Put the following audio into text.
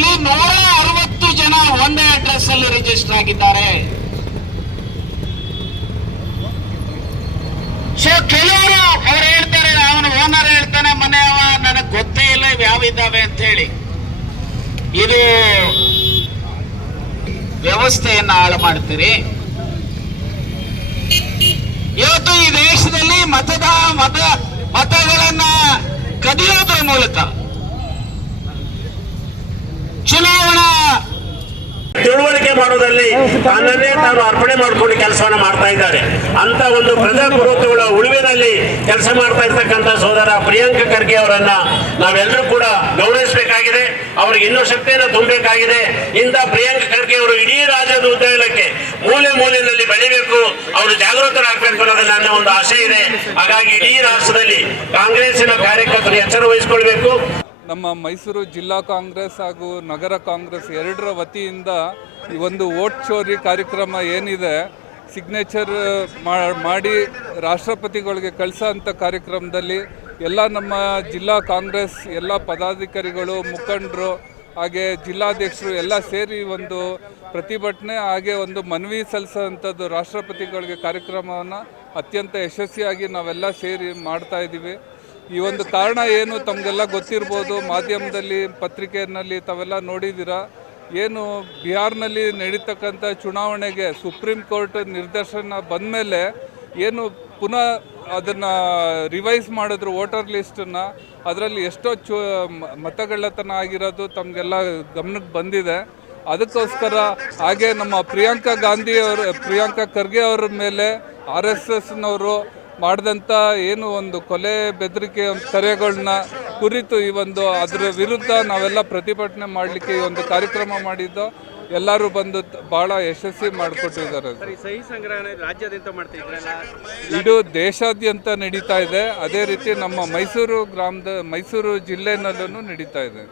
ದೇಶದಲ್ಲಿ ನೂರ ಅರವತ್ತು ಜನ ಒಂದೇ ಅಡ್ರೆಸ್ ಅಲ್ಲಿ ರಿಜಿಸ್ಟರ್ ಆಗಿದ್ದಾರೆ. ಸೊ ಕೆಲವರು ಅವ್ರು ಹೇಳ್ತಾರೆ ಅವನ ಓನರ್ ಹೇಳ್ತಾನೆ ಮನೆಯವ ನನಗೆ ಗೊತ್ತೇ ಇಲ್ಲ ಯಾವಿದ್ದಾವೆ ಅಂತ ಹೇಳಿ. ಇದು ವ್ಯವಸ್ಥೆಯನ್ನ ಹಾಳು ಮಾಡ್ತೀರಿ. ಇವತ್ತು ಈ ದೇಶದಲ್ಲಿ ಮತದ ಮತ ಮತಗಳನ್ನ ಕದಿಯೋದ್ರ ಮೂಲಕ ತಿಳುವಳಿಕೆ ಮಾಡೋದ್ರಲ್ಲಿ ತನ್ನನ್ನೇ ತಾನು ಅರ್ಪಣೆ ಮಾಡಿಕೊಂಡು ಕೆಲಸವನ್ನು ಮಾಡ್ತಾ ಇದ್ದಾರೆ. ಅಂತ ಒಂದು ಪ್ರಜಾಪ್ರಭುತ್ವಗಳ ಉಳಿವಿನಲ್ಲಿ ಕೆಲಸ ಮಾಡ್ತಾ ಇರ್ತಕ್ಕಂಥ ಸೋದರ ಪ್ರಿಯಾಂಕ ಖರ್ಗೆ ಅವರನ್ನ ನಾವೆಲ್ಲರೂ ಕೂಡ ಗೌರವಿಸಬೇಕಾಗಿದೆ. ಅವ್ರಿಗೆ ಇನ್ನೂ ಶಕ್ತಿಯನ್ನು ತುಂಬಬೇಕಾಗಿದೆ. ಇಂಥ ಪ್ರಿಯಾಂಕ ಖರ್ಗೆ ಅವರು ಇಡೀ ರಾಜ್ಯದ ಉದ್ಯೋಗಕ್ಕೆ ಮೂಲೆ ಮೂಲೆಯಲ್ಲಿ ಬೆಳಿಬೇಕು, ಅವರು ಜಾಗೃತರಾಗಬೇಕು ಅನ್ನೋದು ನನ್ನ ಒಂದು ಆಶೆ ಇದೆ. ಹಾಗಾಗಿ ಇಡೀ ರಾಷ್ಟ್ರದಲ್ಲಿ ಕಾಂಗ್ರೆಸ್ಸಿನ ಕಾರ್ಯಕರ್ತರು ಎಚ್ಚರ ವಹಿಸಿಕೊಳ್ಬೇಕು. ನಮ್ಮ ಮೈಸೂರು ಜಿಲ್ಲಾ ಕಾಂಗ್ರೆಸ್ ಹಾಗೂ ನಗರ ಕಾಂಗ್ರೆಸ್ ಎರಡರ ವತಿಯಿಂದ ಈ ಒಂದು ವೋಟ್ ಚೋರಿ ಕಾರ್ಯಕ್ರಮ ಏನಿದೆ ಸಿಗ್ನೇಚರ್ ಮಾಡಿ ರಾಷ್ಟ್ರಪತಿಗಳಿಗೆ ಕಳಿಸೋ ಅಂಥ ಕಾರ್ಯಕ್ರಮದಲ್ಲಿ ಎಲ್ಲ ನಮ್ಮ ಜಿಲ್ಲಾ ಕಾಂಗ್ರೆಸ್ ಎಲ್ಲ ಪದಾಧಿಕಾರಿಗಳು, ಮುಖಂಡರು, ಹಾಗೆ ಜಿಲ್ಲಾಧ್ಯಕ್ಷರು ಎಲ್ಲ ಸೇರಿ ಒಂದು ಪ್ರತಿಭಟನೆ, ಹಾಗೆ ಒಂದು ಮನವಿ ಸಲ್ಲಿಸೋವಂಥದ್ದು ರಾಷ್ಟ್ರಪತಿಗಳಿಗೆ ಕಾರ್ಯಕ್ರಮವನ್ನು ಅತ್ಯಂತ ಯಶಸ್ವಿಯಾಗಿ ನಾವೆಲ್ಲ ಸೇರಿ ಮಾಡ್ತಾ ಇದ್ದೀವಿ. ಈ ಒಂದು ಕಾರಣ ಏನು ತಮಗೆಲ್ಲ ಗೊತ್ತಿರ್ಬೋದು? ಮಾಧ್ಯಮದಲ್ಲಿ ಪತ್ರಿಕೆಯಲ್ಲಿ ತಾವೆಲ್ಲ ನೋಡಿದ್ದೀರಾ? ಏನು ಬಿಹಾರ್ನಲ್ಲಿ ನಡೀತಕ್ಕಂಥ ಚುನಾವಣೆಗೆ ಸುಪ್ರೀಂ ಕೋರ್ಟ್ ನಿರ್ದೇಶನ ಬಂದ ಮೇಲೆ ಏನು ಪುನಃ ಅದನ್ನು ರಿವೈಸ್ ಮಾಡಿದ್ರು ವೋಟರ್ ಲಿಸ್ಟನ್ನು? ಅದರಲ್ಲಿ ಎಷ್ಟೋ ಚು ಮತಗಳ್ಳತನ ಆಗಿರೋದು ತಮಗೆಲ್ಲ ಗಮನಕ್ಕೆ ಬಂದಿದೆ. ಅದಕ್ಕೋಸ್ಕರ ಹಾಗೆ ನಮ್ಮ ಪ್ರಿಯಾಂಕಾ ಗಾಂಧಿ ಅವರು, ಪ್ರಿಯಾಂಕಾ ಖರ್ಗೆ ಅವರ ಮೇಲೆ ಆರ್ ಎಸ್ ಎಸ್ನವರು ಮಾಡಿದಂಥ ಏನು ಒಂದು ಕೊಲೆ ಬೆದರಿಕೆ ಕರೆಗಳನ್ನ ಕುರಿತು ಈ ಒಂದು ಅದರ ವಿರುದ್ಧ ನಾವೆಲ್ಲ ಪ್ರತಿಭಟನೆ ಮಾಡಲಿಕ್ಕೆ ಈ ಒಂದು ಕಾರ್ಯಕ್ರಮ ಮಾಡಿದ್ದು ಎಲ್ಲರೂ ಬಂದು ಬಹಳ ಯಶಸ್ವಿ ಮಾಡಿಕೊಟ್ಟಿದ್ದಾರೆ. ಇದು ದೇಶಾದ್ಯಂತ ನಡೀತಾ ಇದೆ. ಅದೇ ರೀತಿ ನಮ್ಮ ಮೈಸೂರು ಗ್ರಾಮದ ಮೈಸೂರು ಜಿಲ್ಲೆನಲ್ಲೂ ನಡೀತಾ ಇದೆ.